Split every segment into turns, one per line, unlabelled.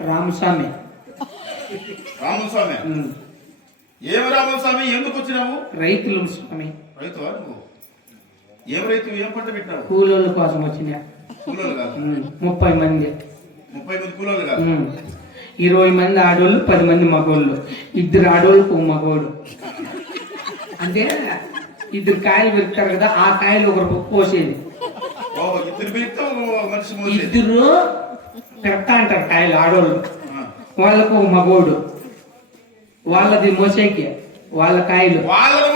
రామస్వామి.
రామస్వామి. ఏమి రామస్వామి? ఎందుకు వచ్చినావు?
రైతులు స్వామి.
రైతు ఏం రైతు? ఏం పంట పెట్టినావు?
కూలోళ్ళ కోసం వచ్చిన.
కాదు.
ముప్పై మంది.
ముప్పై మంది కాదు.
ఉమ్. ఇరవై మంది ఆడోళ్ళు పది మంది మగోళ్ళు. ఇద్దరు ఆడోళ్ళకు ఒక మగోడు. అంటే ఇద్దరు కాయలు పెడతారు కదా ఆ కాయలు ఒకరు పోసేది.
ఇద్దరు
పెడతా అంటారు కాయలు ఆడోళ్ళు. వాళ్ళకు ఒక మగోడు. వాళ్ళది మోసేకి. వాళ్ళ కాయలు.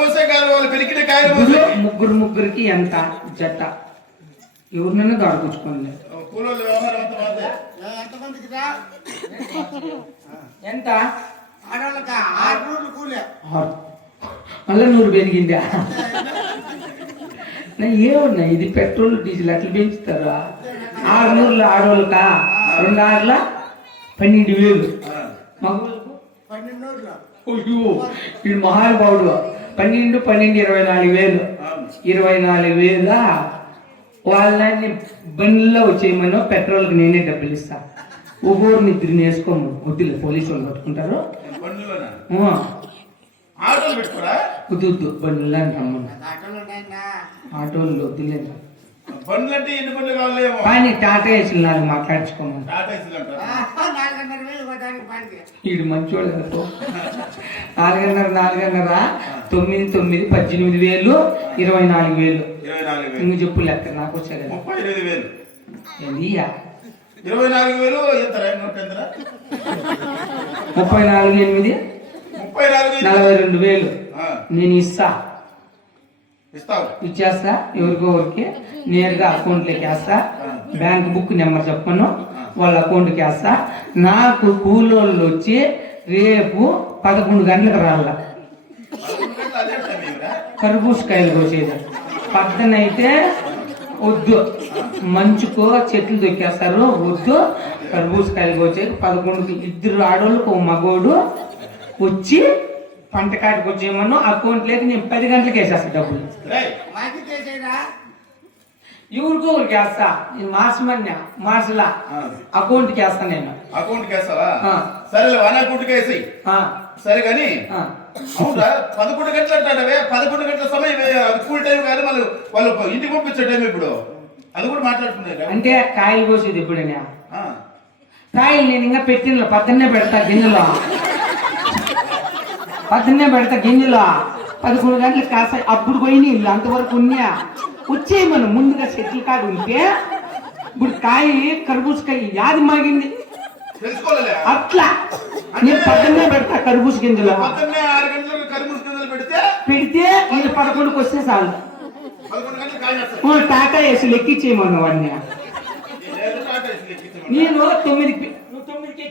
మోసే వాళ్ళు పెరిగిన కాయలు
ముగ్గురు
మోసే.
ముగ్గురు ముగ్గురికి ఎంత? జట్ట ఎవరినైనా
రా
ఎంత. మళ్ళా నూరు పెరిగిందా? నా ఏమన్నా ఇది పెట్రోల్ డీజిల్ అట్లా పెంచుతారా? ఆరు నూరులు ఆడవాళ్ళకా రెండు ఆరుల పన్నెండు వేలు. మగవాళ్ళకు? అయ్యో వీడు మహానుభావుడు పన్నెండు పన్నెండు ఇరవై నాలుగు వేలు. ఇరవై నాలుగు వేల వాళ్ళని బండిలో వచ్చేయమనో పెట్రోల్కి నేనే డబ్బులు ఇస్తా. ఒక్కొక్కరిని ఇద్దరు వేసుకోము వద్దులే పోలీసు వాళ్ళు పట్టుకుంటారు. వద్దు వద్దు బండిలో అని రమ్మన్నా
ఆటోలు ఉన్నాయన్నా
బండ్లు అంటే ఎన్ని బండ్లు కావాలేమో
కానీ టాటా ఏసీలు నాలుగు మాట్లాడించుకోమని.
టాటా ఏసీలు
వీడు మంచివాడు అనుకో నాలుగున్నర నాలుగున్నర తొమ్మిది తొమ్మిది పద్దెనిమిది వేలు ఇరవై నాలుగు వేలు.
ఇరవై నాలుగు వేలు.
నువ్వు చెప్పు లెక్క నాకు వచ్చా కదా.
ముప్పై ఎనిమిది వేలు? ఇరవై నాలుగు వేలు ఎంత
ముప్పై నాలుగు ఎనిమిది
ముప్పై నాలుగు.
నలభై రెండు వేలు. నేను ఇస్తా. ఇచ్చేస్తా ఎవరికో ఎవరికి. నేరుగా అకౌంట్లోకి వేస్తా. బ్యాంక్ బుక్ నెంబర్ చెప్పను. వాళ్ళ అకౌంట్కి వేస్తా. నాకు కూలోళ్ళు వచ్చి రేపు పదకొండు గంటలకు రాళ్ళ.
పదకొండు?
కర్బూజకాయలు కోసేది. పద్దనైతే వద్దు. మంచుకో చెట్లు దొక్కేస్తారు వద్దు. కర్బూజకాయలు కోసేది. పదకొండుకి ఇద్దరు ఆడోళ్ళకు ఒక మగోడు వచ్చి పంట కాటికి వచ్చేయమను అకౌంట్లోకి నేను పది గంటలకు వేసేస్తా డబ్బులు. ఎవరికో ఒకరికి వేస్తా. నేను మార్చమన్నా మార్చలా
ఆ,
అకౌంట్కి వేస్తా నేను.
వేస్తావా? వన్ అకౌంట్కి వేసాయి.
ఆ,
సరే కానీ పదకొండు గంటలు అంటాడవే. పదకొండు గంటల సమయం అది కూల్ టైం కాదు మళ్ళీ వాళ్ళు ఇంటికి పంపించే టైం ఇప్పుడు. అది కూడా మాట్లాడుకున్నారా
అంటే కాయలు కోసేది ఎప్పుడైనా?
ఆ,
కాయలు నేను ఇంకా పెట్టిన పద్దన్నే పెడతా గింజలో పద్దన్నే పెడతా గింజలో. పదకొండు గంటలకు కాస్తాయి అప్పుడు పోయినాయి ఇల్లు అంతవరకు ఉన్నా వచ్చేయి మనం ముందుగా చెట్ల కాడు ఉంటే ఇప్పుడు కాయ కర్బూజకాయ యాది మాగింది.
తెలుసుకోలే
అట్లా. నేను పద్దన్నే పెడతా కర్బూజ గింజలో.
పెడితే?
పెడితే వీళ్ళు పదకొండుకి వస్తే చాలు. టాటా వేసి లెక్కిచ్చేయమన్న వాడిని. నేను తొమ్మిదికి నువ్వు తొమ్మిదికి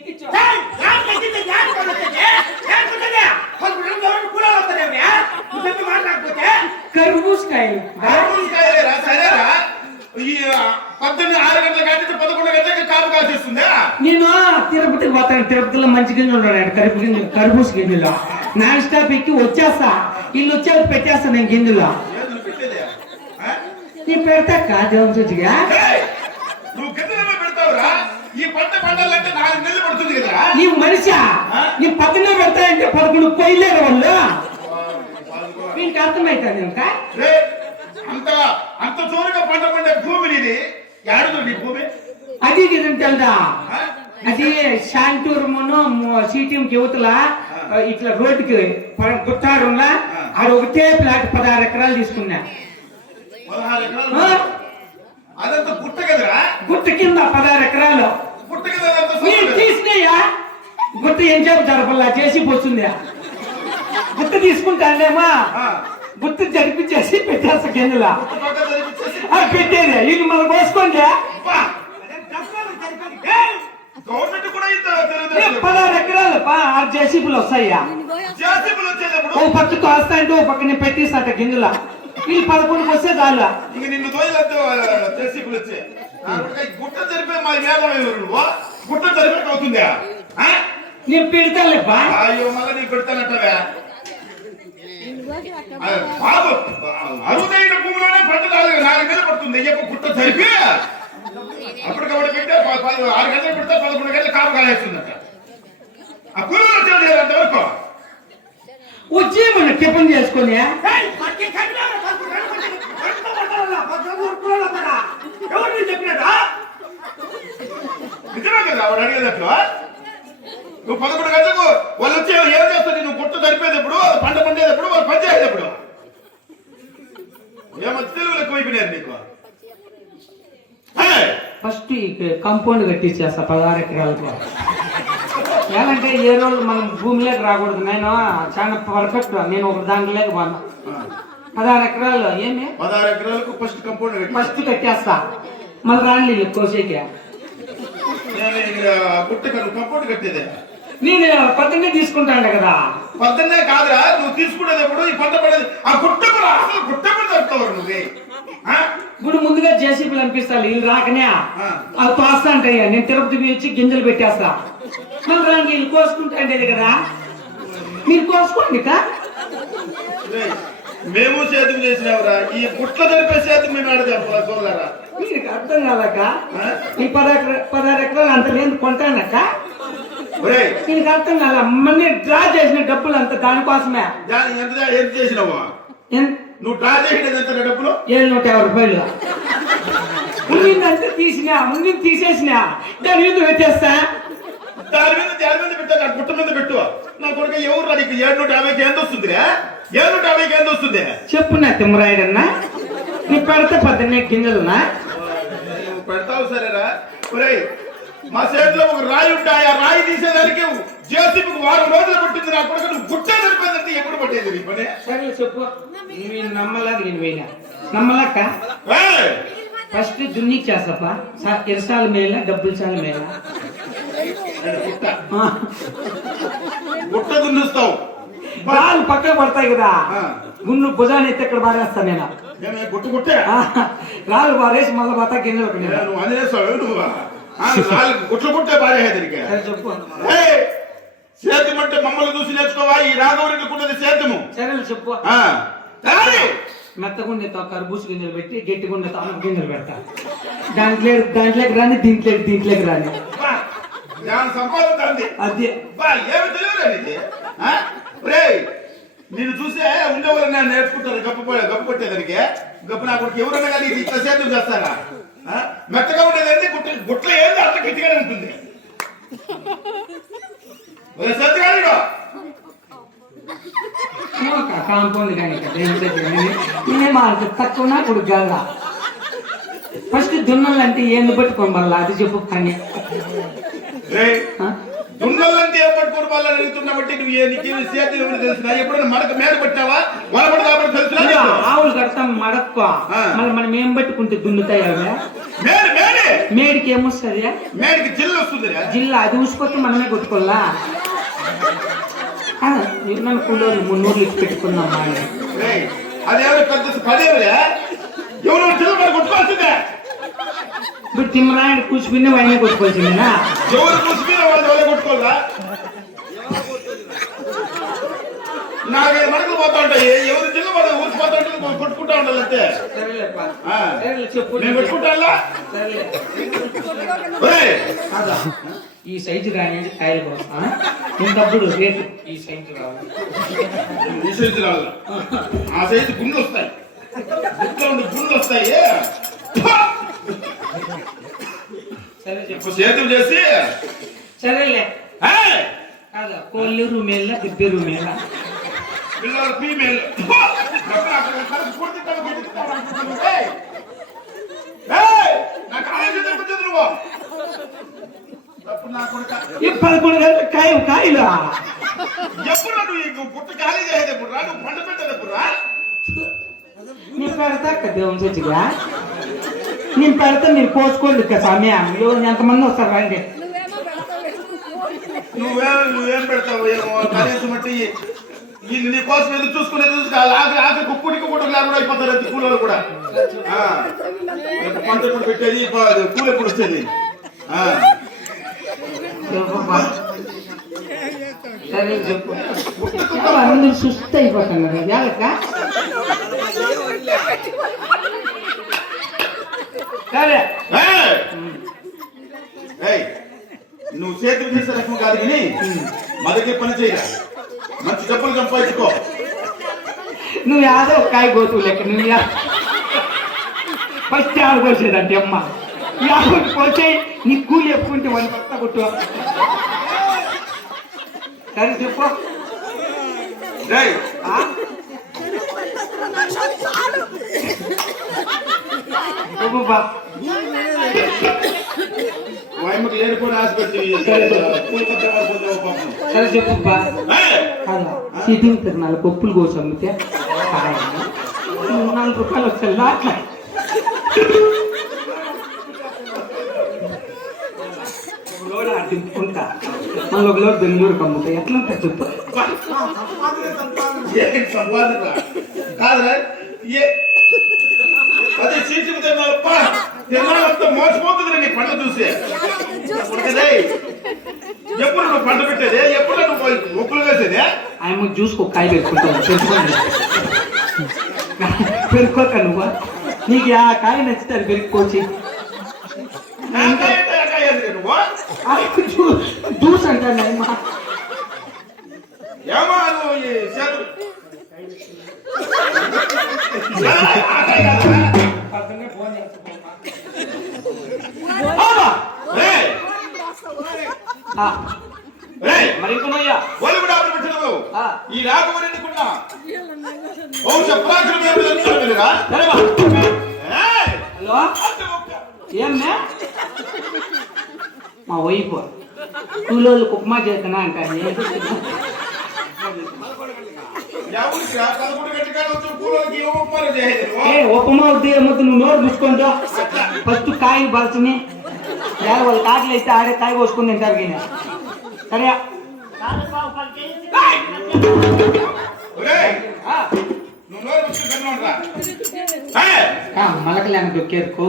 కర్బూజకాయలు
కరిమూసికాయలేరా? సరేరా ఈ పద్దెనిమిది ఆరు గంటల కంటే పదకొండు గంటలకు కాపు కాసేస్తుందా
నేను తిరుపతికి పోతాను తిరుపతిలో మంచి గింజలు ఉన్నాడు కరుపు గింజలు కర్బూజ గింజలు నాన్ స్టాప్ ఎక్కి వచ్చేస్తా ఇల్లు వచ్చాక పెట్టేస్తా నేను గింజలు
ఏదో పెట్టేదే
నీ పెడతా కాదు చూచిగా
ఈ పంట పండాలంటే నాలుగు నెలలు పడుతుంది కదరా
నీవు మనిషా? నీ పక్కనే పెడతాయంటే పదకొండు కొయ్యలేరు వాళ్ళు? వీనికి అర్థమవుతుంది ఇంకా?
అంత అంత జోరుగా పంట పండే భూమి నీది. ఏడుంది నీ భూమి?
అది ఇది తెలుదా? అది శాంతూరమును సిటిఎం యువతల ఇట్లా రోడ్డుకి గుట్టారులా ఆడ ఒకటే ప్లాట్ పదహారు ఎకరాలు తీసుకున్నా?
అదంతా పుట్ట కదరా?
గుట్ట కింద పదహారు ఎకరాలు.
పుట్ట కదా
మీరు. తీసినాయా గుట్ట ఏం చెప్పు జరపల్లా? చేసి పోతుంది గుట్ట తీసుకుంటానేమా. గుట్ట జరిపించేసి పెట్టేస్తా కిందలా.
పక్క
పెట్టేది. ఇది మనం పోసుకోండి పదహారు ఎకరాలు. పా ఆరు జేసీబీలు వస్తాయా ఓ పక్కకు వస్తా. అంటే ఓ పక్కనే పెట్టేస్తాట గింజల వీళ్ళు పదకొండుకి వస్తే చాలు.
ఇంక నిన్ను జేసీబులు వచ్చే గుట్ట జరిపే మా వేదం గుట్ట జరిపే అవుతుందా? ఆ?
నేను పెడతాలేపా
అయ్యో మళ్ళీ నీకు పెడతానంటవే? బాబు అరుదైన భూమిలోనే పంట నాలుగు నెలలు పడుతుంది. అయ్యప్ప గుట్ట జరిపి? అప్పటికప్పుడు పెట్టే ఆరు గంటలు పెడితే పదకొండు గంటలు కాపు కాలేస్తుందట ఆ కూలీలు వచ్చేది అంతవరకు
వచ్చి మన టిఫిన్ చేసుకొని
ఏయ్, పట్టి కట్టినారు, పట్టు, రెండు పట్టి, పట్టుకో పట్టాలన్నా, పట్టు, రెండు ఉరుకులు అన్నారా? ఎవరు నీకు చెప్పినదా?
నిజమే కదా వాడు అడిగేటట్లు నువ్వు పదకొండు గంటలకు వాళ్ళు వచ్చి ఏం చేస్తుంది నువ్వు గుట్ట సరిపోయేటప్పుడు పంట పండేటప్పుడు వాళ్ళు పని చేసేటప్పుడు. ఏమో తెలుగులు ఎక్కువైపోయినారు నీకు!
ఫస్ట్ ఈ కాంపౌండ్ కట్టించేస్తా పదహారు ఎకరాలకు. ఏమంటే ఏ రోజు మనం భూమిలోకి రాకూడదు నేను చాలా పర్ఫెక్ట్ నేను ఒక దాంట్లోకి పోను పదహారు ఎకరాలు ఏమి
పదహారు ఎకరాలకు ఫస్ట్ కంపౌండ్
ఫస్ట్ కట్టేస్తా. మళ్ళీ రాండి వీళ్ళు కోసేకి.
కంపౌండ్ కట్టేదే.
నేను పద్దెనే తీసుకుంటాను కదా.
పొద్దున్నే కాదురా నువ్వు తీసుకునేటప్పుడు ఈ పంట పడేది. ఆ గుట్టకు అసలు గుట్టకు తప్పుతావు నువ్వే?
ఇప్పుడు ముందుగా జేసీబీలు అనిపిస్తాను వీళ్ళు రాకనే. అవి తోస్తా ఉంటాయి నేను తిరుపతి వచ్చి గింజలు పెట్టేస్తా. మళ్ళీ వీళ్ళు కోసుకుంటా ఉండేది కదా. మీరు కోసుకోండి కా.
మేము సేద్యం చేసినావురా. ఈ గుట్ల జరిపే సేద్యం మేము ఆడదాం చూడలేరా
మీకు అర్థం కాదక్క? ఈ పదహారు పదహారు ఎకరాలు అంత లేదు కొంటానక్క. దీనికి అర్థం కాల మళ్ళీ డ్రా చేసిన డబ్బులు అంత దానికోసమే.
ఎంత ఎంత చేసినావు? నువ్వు డ్రా చేసేది ఎంత డబ్బులు?
ఏడు నూట యాభై రూపాయలు. ముందంతా తీసినా ముందు తీసేసిన. దాని మీద పెట్టేస్తా?
దాని మీద దాని మీద పెట్టా గుట్ట మీద పెట్టు. నా కొడుకు ఎవరు నీకు ఏడు నూట యాభైకి ఎంత వస్తుంది వస్తుంది?
చెప్పు నా తిమ్మరాయుడన్నా? నీ పెడితే పద్దెనే గింజలునా
పెడతావు సరేరా. మా చేతిలో ఒక రాయి ఉంటాయి. ఆ రాయి తీసేదానికి జేసీబీకి వారం రోజులు పట్టింది నా కొడుకు. నువ్వు గుట్ట సరిపోయిందంటే ఎప్పుడు పట్టేది నీ పని?
సరే చెప్పు. నేను నమ్మలేదు నేను పోయినా నమ్మలేక! ఫస్ట్ దున్నికి చేస్తాపా? ఇరసాల మేల డబ్బులు చాల మేల
గుట్ట
ఆ, రాళ్ళు పక్కన పడతాయి కదా. గున్ను భుజాన్ని ఎత్తి ఇక్కడ పారేస్తా నేను?
గుట్ట గుట్టే?
రాళ్ళు పారేసి మళ్ళీ పోతా గింజలు
నువ్వు అనేసావు నువ్వు గుట్ల గుట్టే
సరే చెప్పు
సేద్యం అంటే మమ్మల్ని చూసి నేర్చుకోవా? ఈ రాఘవరెడ్డికి ఉన్నది సేద్యము.
సరే చెప్పు! మెత్తగుండెతో కర్బూజ గింజలు పెట్టి గట్టిగుండెతో అన్నం గింజలు పెడతా. దాంట్లో దాంట్లోకి రాని దీంట్లోకి దీంట్లోకి రాని.
జ్ఞాన సంపాదన అంది. ఏమి తెలియదు ఒరేయ్ నేను చూసే ఉండేవారు నేను నేర్చుకుంటాను గప్ప గప్ప కొట్టేదానికి. గప్ప నా కొడుకు ఎవరన్నా కానీ ఇట్లా సేద్యం చేస్తారా? మెత్తగా ఉండేది గుట్ట గుట్ల ఏంది అట్లా గట్టిగానే ఉంటుంది.
కాంపౌండ్ కానీ నేనేమో అంత తక్కువ నా కొడుకు కాదా ఫస్ట్ దున్నలంటే ఏంది పట్టుకోండి మళ్ళీ అది చెప్పు కానీ.
రేయ్ వల్ల అడుగుతున్నా నువ్వు ఏ నీకేమి సేద్యం ఎవరు తెలిసిన ఎప్పుడైనా మడక మేడ పెట్టావా వలపడి కాబట్టి తెలిసినా
ఇదిగో,
నీకు?
ఆవులు కడతాం మడక్కో. మళ్ళీ మనం ఏం పట్టుకుంటే దున్నుతాయి
మేడి మేడి?
మేడికి ఏమొస్తుంది?
మేడికి జిల్లు వస్తుంది
జిల్లా అది ఊసిపోతే మనమే కొట్టుకోవాలా? నన్ను కూలోళ్ళు మున్నూరు ఇచ్చి.
రేయ్, అదేమో పెద్ద పదేమిలే ఎవరు జిల్లు మరి కొట్టుకోవాల్సిందే?
ఇప్పుడు తిమ్మరాయని కూర్చుకుని వైన కొట్టుకోవాల్సిందేనా?
ఎవరు మీద వాళ్ళు కొట్టుకోవాలా? నాకైదు మనకు పోతా ఉంటాయి ఎవరు జిల్లు వాళ్ళు ఊసిపోతా ఉంటుంది కొట్టుకుంటా ఉండాలి అంతే. నేను కొట్టుకుంటా?
ఈ సైజు కానీ కాయలు కోసం డబ్బులు రేటు ఈ సైజు రావాలి
ఈ సైజు రావాలా ఆ సైజు గుండ్లు వస్తాయి. గుట్లో ఉండి గుండ్లు వస్తాయి!
సరే చెప్పు.
సేద్యం చేసి
సరేలే! కాదా కోళ్ళు రూమేళ్ళ దిబ్బి రూమేళ్ళ
పిల్లలు ఫీమేల్ ఫా! డబ్బులు అక్కడ కలిసి కొడుతుంటావు, కొడుతుంటావు అనుకుంటున్నావు. ఏయ్! ఏయ్! నాకు ఆలోచన తెప్పించదు నువ్వు తప్పుడు నా కొడుకా.
ఈ పదకొండు గంటల కాయ కాయలు
ఎప్పుడు నువ్వు ఈ పుట్ట ఖాళీ చేసేది ఎప్పుడు రా నువ్వు పంట పెట్టేది ఎప్పుడు రా
నేను పెడతా అక్క దేవుని చచ్చిగా నేను పెడతా మీరు కోసుకోండి ఇక సమయం ఎవరు ఎంతమంది వస్తారు రండి
నువ్వేం నువ్వేం పెడతావు ఏమో కనీసం బట్టి వీళ్ళు నీ కోసం ఎదురు చూసుకునేది చూసుకు ఆఖరి ఆఖరి కుక్కుడికి కూడా లేకుండా అయిపోతారు అది కూలీలు కూడా. పంట ఎప్పుడు పెట్టేది? కూలి ఎప్పుడు
అందరూ సుస్థ అయిపోతున్నారు జాగ్రత్త. సరే.
ఏయ్! చేతులు చేసే రకం కాదు కానీ మా దగ్గర పని చేయరా మంచి డబ్బులు సంపాదించుకో.
నువ్వు యాదో కాయ గోతు లెక్క నువ్వు యా ఫస్ట్ ఆడ కోసేదంటే అమ్మ. యాభై పోతే నీ కూలి ఎక్కుంటే వన్ పక్క కొట్టు సరే చెప్పు.
రేయ్,
ఆ? చెప్పు బా.
వాయమ్మకి లేనిపోయిన ఆసుపత్రి.
సరే చెప్పు బా.
ఏయ్,
అలా. సిట్టింగ్ తిరణాలు పప్పులు కోసం అమ్మితే. నాలుగు రూపాయలు మళ్ళీ ఒక లోడ్ బెంగళూరుకి అమ్ముతా. ఎట్లా ఉంటుంది చెప్పు.
బా. ఏం సంపాదన కాదురా ఏ అదే చీచి తిన్నారప్ప తిన్నారంతా మోసపోతుంది నీ పంట చూసి. ఎప్పుడు నువ్వు పంట పెట్టేది? ఎప్పుడు నువ్వు ఒప్పులు వేసేది?
ఆయన చూసుకో కాయ పెట్టుకుంటాను పెట్టుకోండి పెరుక్కోక నువ్వు? నీకు ఆ కాయ నచ్చితే అది పెరుక్కోచి జ్యూస్ అంటాను
ఏమో నువ్వు ఈ చేతులు ఏయ్, ఆకాయ కాదురా. ఏయ్, ఏయ్,
మరి
కూడా ఆవిడ పెట్టినవు. ఓ చెప్పరాకులు మేము
హలో?
అంటే
ఏమ్మే? మా వైఫ్ కూలోళ్ళకి ఉప్మా చేస్తున్నా
కూలోళ్ళకి ఏం
ఉప్మా వద్దు ఏమొద్దు నువ్వు నోరు చూసుకుంటా ఫస్ట్ కాయ బలచని లేదా వాళ్ళు కాకలు అయితే ఆడే కాయ పోసుకుని తింటారు కానీ సరే మలకలేని దొక్కేరుకు.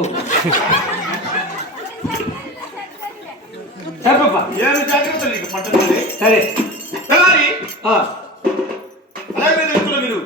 సరే పాపా
ఏమి జాగ్రత్తలు నీకు పట్టణంలో
సరే.
అలాగే మీరు.